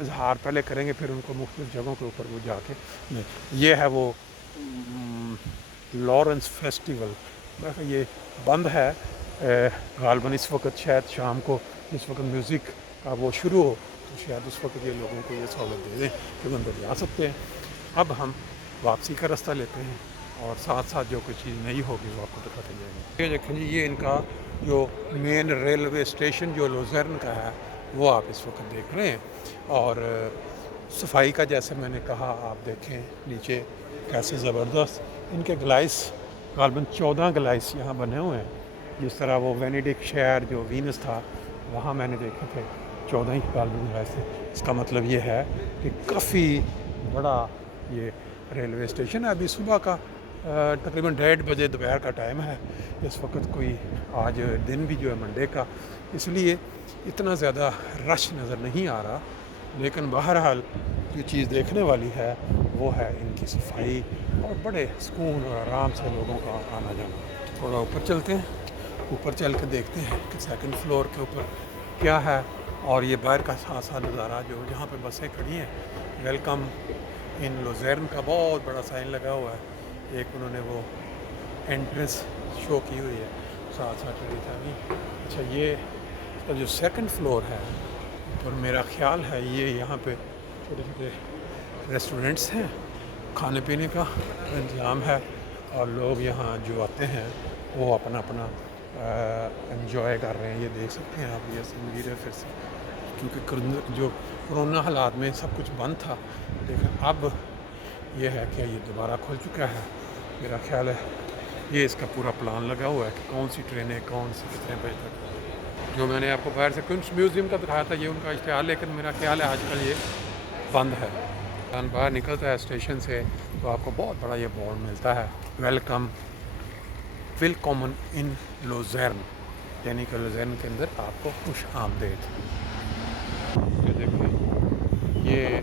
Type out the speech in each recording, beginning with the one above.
اظہار پہلے کریں گے، پھر ان کو مختلف جگہوں کے اوپر وہ جا کے یہ ہے وہ لارنس فیسٹیول، یہ بند ہے غالباً اس وقت، شاید شام کو اس وقت میوزک کا وہ شروع ہو تو شاید اس وقت یہ لوگوں کو یہ سہولت دے دیں کہ وہ اندر جا سکتے ہیں۔ اب ہم واپسی کا راستہ لیتے ہیں اور ساتھ ساتھ جو کوئی چیز نہیں ہوگی وہ آپ کو دکھاتے جائیں گے۔ یہ دیکھیں جی، یہ ان کا جو مین ریلوے اسٹیشن جو لوزرن کا ہے وہ آپ اس وقت دیکھ رہے ہیں، اور صفائی کا جیسے میں نے کہا آپ دیکھیں نیچے کیسے زبردست ان کے گلائس، غالباً 14 گلائس یہاں بنے ہوئے ہیں، جس طرح وہ وینیڈک شہر جو وینس تھا وہاں میں نے دیکھے تھے 14 ہی غالباً گلائس تھے۔ اس کا مطلب یہ ہے کہ کافی بڑا یہ ریلوے اسٹیشن ہے۔ ابھی صبح کا تقریباً 1:30 بجے دوپہر کا ٹائم ہے اس وقت، کوئی آج دن بھی جو ہے منڈے کا، اس لیے اتنا زیادہ رش نظر نہیں آ رہا، لیکن بہرحال جو چیز دیکھنے والی ہے وہ ہے ان کی صفائی اور بڑے سکون اور آرام سے لوگوں کا آنا جانا۔ تھوڑا اوپر چلتے ہیں، اوپر چل کے دیکھتے ہیں کہ سیکنڈ فلور کے اوپر کیا ہے، اور یہ باہر کا ساتھ نظارہ جو جہاں پہ بسیں کھڑی ہیں، ویلکم ان لوزرن کا بہت بڑا سائن لگا ہوا ہے، ایک انہوں نے وہ انٹرنس شو کی ہوئی ہے ساتھ ساتھ نہیں۔ اچھا، یہ اس کا جو سیکنڈ فلور ہے اور میرا خیال ہے یہ یہاں پہ چھوٹے چھوٹے ریسٹورنٹس ہیں، کھانے پینے کا انتظام ہے، اور لوگ یہاں جو آتے ہیں وہ اپنا اپنا انجوائے کر رہے ہیں۔ یہ دیکھ سکتے ہیں آپ، یہ سنگیر ہے پھر سے، کیونکہ جو کرونا حالات میں سب کچھ بند تھا، لیکن اب یہ ہے کہ یہ دوبارہ کھل چکا ہے۔ میرا خیال ہے یہ اس کا پورا پلان لگا ہوا ہے کہ کون سی ٹرینیں کون سی کتنے بجے تک۔ جو میں نے آپ کو باہر سے کنچ میوزیم کا دکھایا تھا یہ ان کا اشتہار، لیکن میرا خیال ہے آج کل یہ بند ہے۔ باہر نکلتا ہے اسٹیشن سے تو آپ کو بہت بڑا یہ بورڈ ملتا ہے، ویلکم ان لوزرن، یعنی کہ لوزرن کے اندر آپ کو خوش آمدید۔ یہ دیکھیں، یہ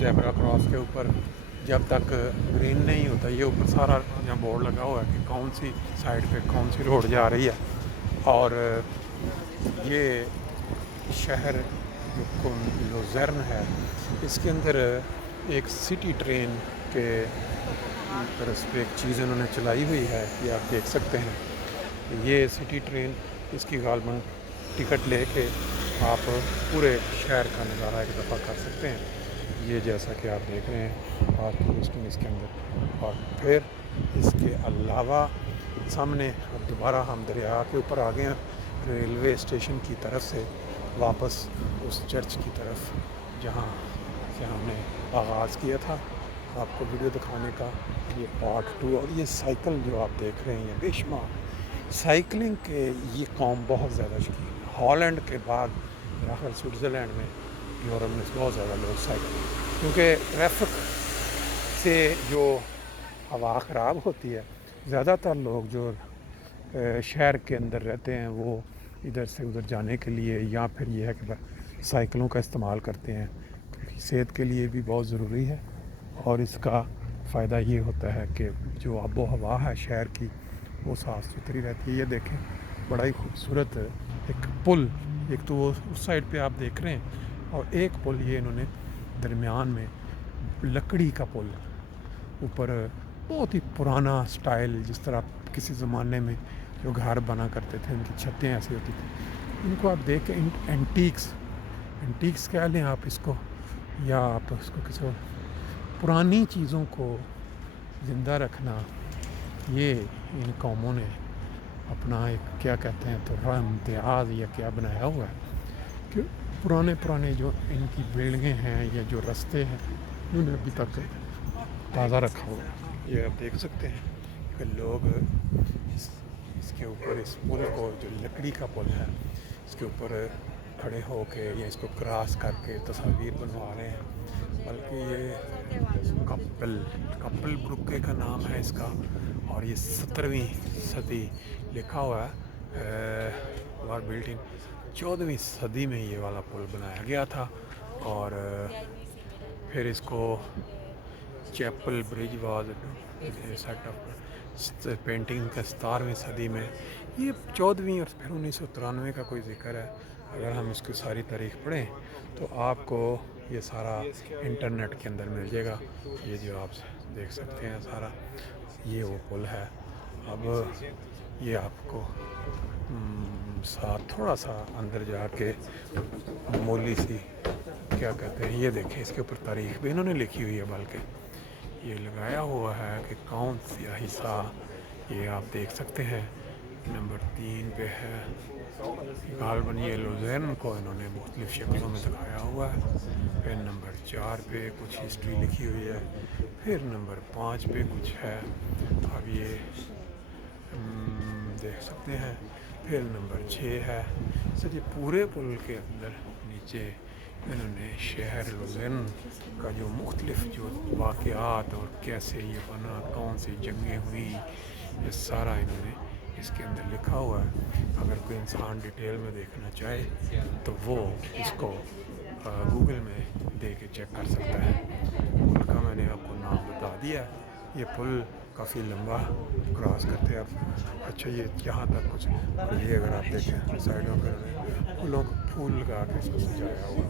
زیبرا کراس کے اوپر جب تک گرین نہیں ہوتا، یہ اوپر سارا یہاں بورڈ لگا ہوا ہے کہ کون سی سائڈ پہ کون سی روڈ جا رہی ہے، اور یہ شہر جو لوزرن ہے اس کے اندر ایک سٹی ٹرین کے طرف پہ ایک چیز انہوں نے چلائی ہوئی ہے، یہ آپ دیکھ سکتے ہیں۔ یہ سٹی ٹرین، اس کی غالباً ٹکٹ لے کے آپ پورے شہر کا نظارہ ایک دفعہ کر سکتے ہیں، یہ جیسا کہ آپ دیکھ رہے ہیں آج ٹورسٹنگ اس کے اندر۔ اور پھر اس کے علاوہ سامنے اب دوبارہ ہم دریا کے اوپر آ گئے ہیں ریلوے اسٹیشن کی طرف سے واپس اس چرچ کی طرف جہاں سے ہم نے آغاز کیا تھا آپ کو ویڈیو دکھانے کا، یہ پارٹ 2۔ اور یہ سائیکل جو آپ دیکھ رہے ہیں، یہ بے شمار سائیکلنگ کے یہ قوم بہت زیادہ شکین ہے۔ ہالینڈ کے بعد میرا خیال سوئٹزرلینڈ میں، یورپ میں بہت زیادہ لوگ سائیکل، کیونکہ ٹریفک سے جو ہوا خراب ہوتی ہے، زیادہ تر لوگ جو شہر کے اندر رہتے ہیں وہ ادھر سے ادھر جانے کے لیے یا پھر یہ ہے کہ سائیکلوں کا استعمال کرتے ہیں، کیونکہ صحت کے لیے بھی بہت ضروری ہے، اور اس کا فائدہ یہ ہوتا ہے کہ جو آب و ہوا ہے شہر کی وہ صاف ستھری رہتی ہے۔ یہ دیکھیں، بڑا ہی خوبصورت ایک پل، ایک تو وہ اس سائڈ پہ آپ دیکھ رہے ہیں، اور ایک پل یہ انہوں نے درمیان میں لکڑی کا پل اوپر، بہت ہی پرانا سٹائل، جس طرح کسی زمانے میں جو گھر بنا کرتے تھے ان کی چھتیں ایسی ہوتی تھیں، ان کو آپ دیکھ کے انٹیکس کہہ لیں آپ اس کو، یا آپ اس کو کسی پرانی چیزوں کو زندہ رکھنا، یہ ان قوموں نے اپنا ایک کیا کہتے ہیں تو امتیاز یا کیا بنایا ہوا ہے کہ پرانے جو ان کی بلڈنگیں ہیں یا جو رستے ہیں انہوں نے ابھی تک تازہ رکھا ہوا ہے۔ یہ آپ دیکھ سکتے ہیں کہ لوگ اس کے اوپر، اس پل کو جو لکڑی کا پل ہے اس کے اوپر کھڑے ہو کے یا اس کو کراس کر کے تصاویر بنوا رہے ہیں، بلکہ یہ کپل برکے کا نام ہے اس کا، اور یہ 17ویں صدی لکھا ہوا ہے، وار بلٹ ان 14ویں صدی میں یہ والا پل بنایا گیا تھا، اور پھر اس کو Chapel Bridge was set of painting کا 17ویں صدی میں، یہ 14ویں اور پھر 1993 کا کوئی ذکر ہے۔ اگر ہم اس کی ساری تاریخ پڑھیں تو آپ کو یہ سارا انٹرنیٹ کے اندر مل جائے گا. یہ جو آپ دیکھ سکتے ہیں سارا یہ وہ پل ہے. اب یہ آپ کو ساتھ تھوڑا سا اندر جا کے مولی سی کیا کہتے ہیں یہ دیکھیں اس کے اوپر تاریخ بھی انہوں نے لکھی ہوئی ہے، بلکہ یہ لگایا ہوا ہے کہ کون سا حصہ. یہ آپ دیکھ سکتے ہیں نمبر 3 پہ ہے. غالباً یہ لوزین کو انہوں نے مختلف شکلوں میں دکھایا ہوا ہے. پھر نمبر 4 پہ کچھ ہسٹری لکھی ہوئی ہے. پھر نمبر 5 پہ کچھ ہے. اب یہ دیکھ سکتے ہیں. پھر نمبر 6 ہے. سر یہ پورے پل کے اندر نیچے انہوں نے شہر لوزین کا جو مختلف جو واقعات اور کیسے یہ بنا، کون سی جنگیں ہوئیں، یہ سارا انہوں نے اس کے اندر لکھا ہوا ہے. اگر کوئی انسان ڈیٹیل میں دیکھنا چاہے تو وہ اس کو گوگل میں دے کے چیک کر سکتا ہے. پل کا میں نے آپ کو نام بتا دیا. یہ پل کافی لمبا کراس کرتے ہیں اب. اچھا یہ یہاں تک کچھ یہ اگر آپ دیکھیں سائڈوں پر پھولوں کو پھول لگا کے اس کو سجایا ہوا.